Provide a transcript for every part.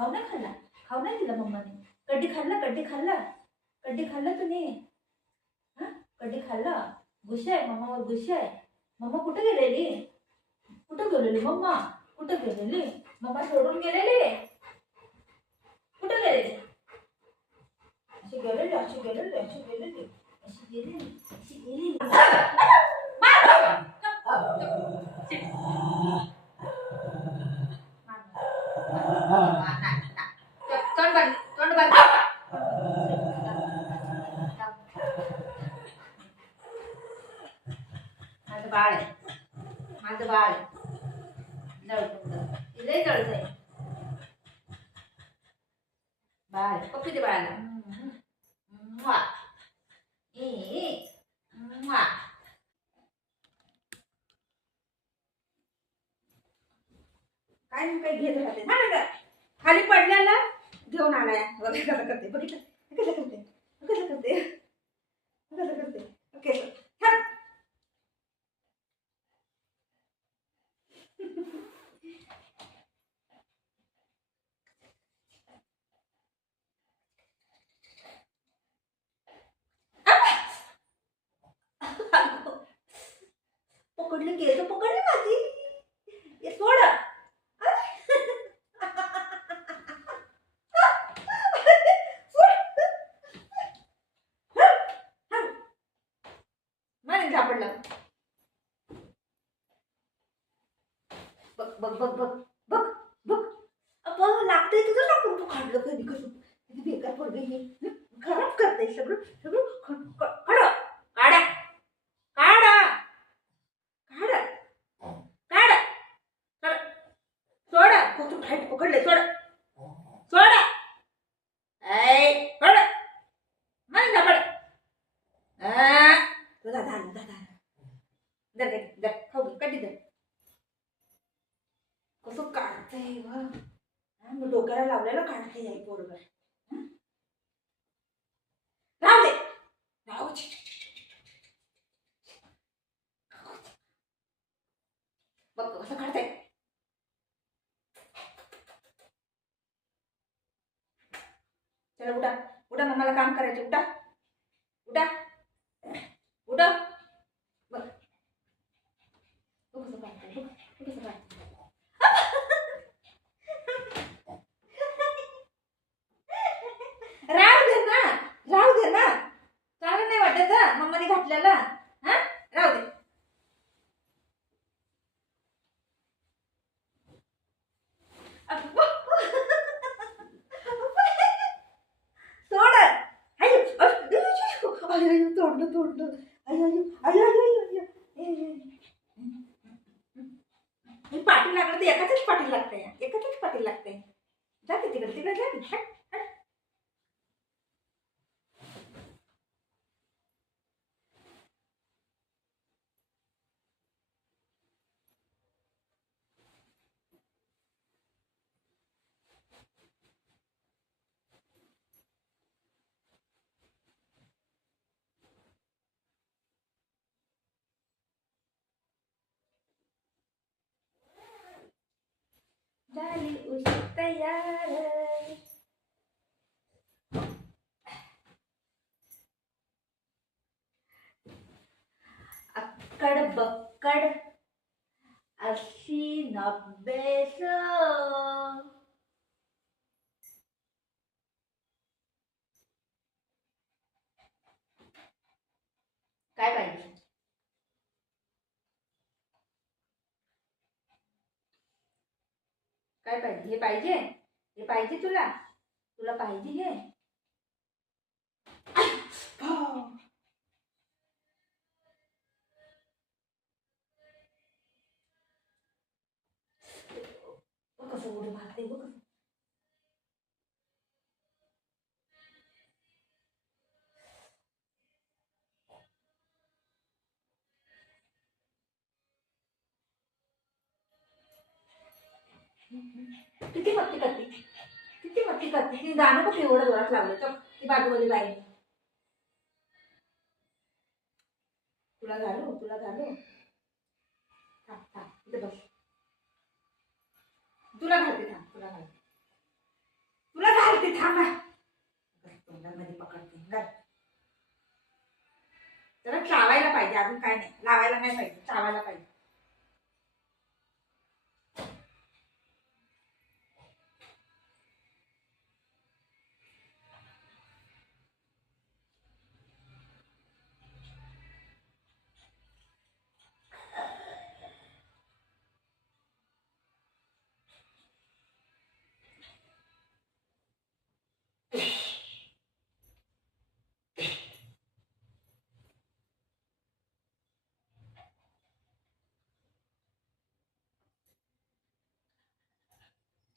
खाऊ नाही खाल्ला, खाऊ नाही दिला मम्माने. कड्डी खाल्ला, कड्डी खाल्ला, कड्डी खाल्ला तुम्ही? हा, कड्डी खाल्ला. गुस्सा आहे मम्मावर, गुस्सा आहे. मम्मा कुठे गेलेली? कुठे गेलेली मम्मा? कुठे गेलेली? मम्मा सोडून गेलेली? कुठे गेलेली? अशी गेलेली, अशी गेलेली, अशी गेलेली, अशी गेलेली, अशी गेलेली. तोंड बंद, तोंड बंद. माझं बाळ आहे, माझं बाळ आहे. लय जळतंय बाळ. पप्पी दे बाळाला. काय काही घेत राहते ना, खाली पडल्याला घेऊन आलाय. वगैरे कसं करते बघितलं, कसं करते, कसं करते, कसं करते. ओके पकडली, केस पकडली माझी. हे सोड. नाही सापडला. बघ बघ बघ बघ बघ बघ. अगं लागतंय तुझं टाकून. तू काढलं कधी कसं? किती बेकार पडलं हे. खराब करते सगळं सगळं. काढा काढा काढा काढा काढा. सोडा. तू टाईट पकडले. सोडा सोडा. ऐ सोडा. नाही सापड. दादा दादा दर दर खाऊ घे. कधी दर कसं काढतंय व. मग डोक्याला लावलेलं काढते आई पोरगं. राहू दे, राहू दे. बघ कसं काढतंय. चला उठा उठा, मम्माला काम करायचं. उठा उठा उठा. बघ कसं काढतंय, बघ कसं काढतंय. राहू दे ना, राहू दे ना. चांगलं नाही वाटत मम्माने घातल्याला. हा राहू दे. सोड. तोडलं तोडलं. पाठी लागलं तर एकाच पाठी लागते, एकाच पाठी लागते. जा की तिकडे, तिकडे जा की. झाली उशी तयार. अक्कड बक्कड अशी 90. काय पाहिजे? काय पाहिजे? हे पाहिजे, हे पाहिजे तुला, तुला पाहिजे हे. काढते बघ. किती मस्ती करते, किती मस्ती करते. ती गाणं बघ एवढं जोरात लावलं तर ती बाजूवाली बाई. तुला घालू, तुला घालू. थांब थांब इथे बस. तुला घालते थांब, तुला घालते, तुला घालते थांब. तोंडामध्ये पकडते घाल. जरा चावायला पाहिजे, अजून काय नाही, लावायला नाही पाहिजे, चावायला पाहिजे.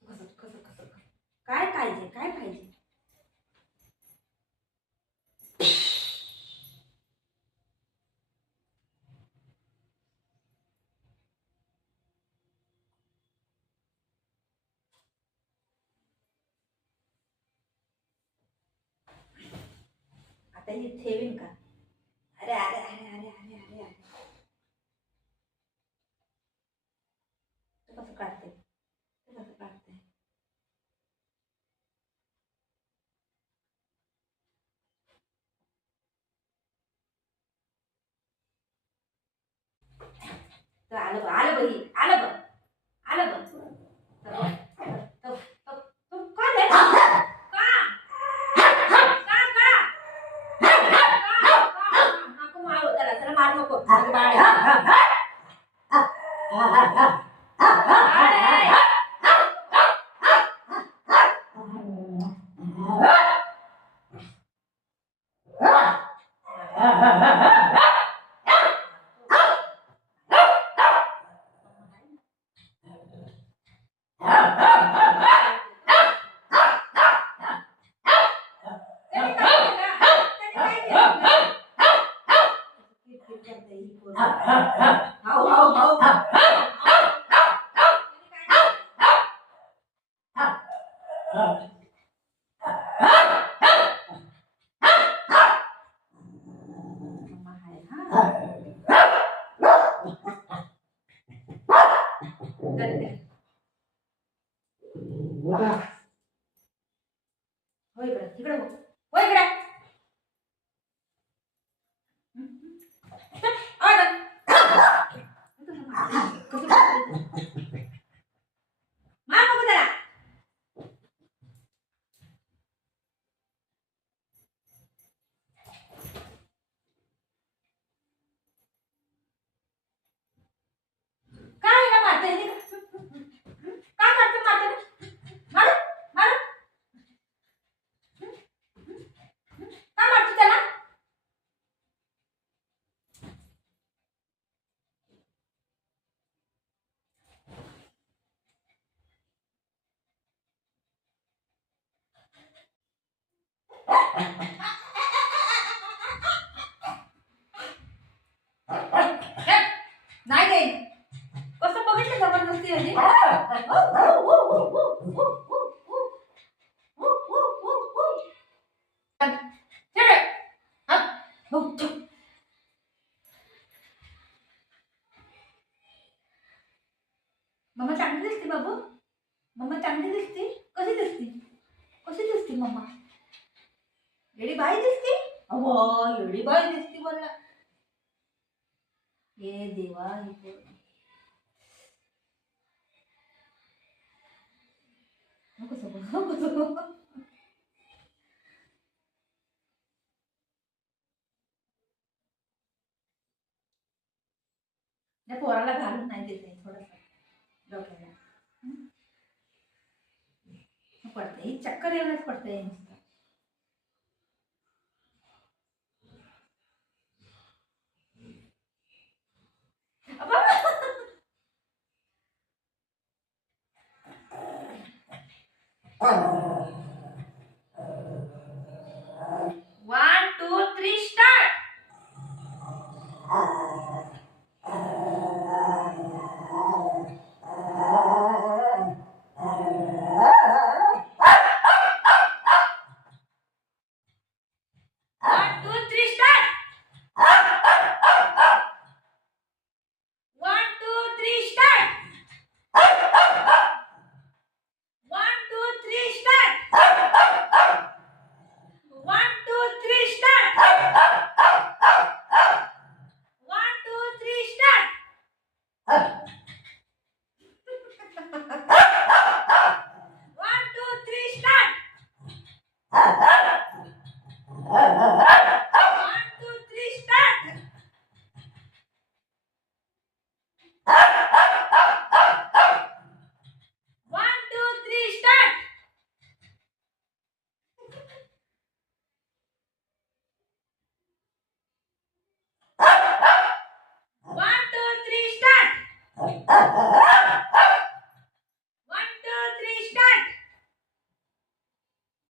कसं कसं कसं काय पाहिजे, काय पाहिजे. आता ही ठेवीन का. अरे अरे अरे अरे अरे अरे अरे. कसं काढते, कसं काढते. आलं बघ, आलं बघ, आलं बघ, आलं बघ. मार नको. हो इकडे, इकडे हो, हो इकडे. मार नको त्याला. काय ना मारते, काय करते मारते. मार मार, काय मारते त्याला. नाही गे, कसं बघितलं जबरदस्ती म्हणजे. मम्मा चांगली दिसते बाबू, मम्मा चांगली दिसते. कशी दिसते, कशी दिसते मम्मा. येडी बाई दिसते. अहो येडी बाई दिसते मला. ये देवा, नको सगळं, नको सगळं. त्या पोराला घालून नाही देते थोडंसं डोक्याला. पडते ही, चक्कर येऊनच पडते नुसतं. One, two, three, start. One, two, three, start. One, two, three, start. One, two, three, start. One, two, three, start. One, two, three, start. One, two, three, start. One, two, three, start. One, two, three, start.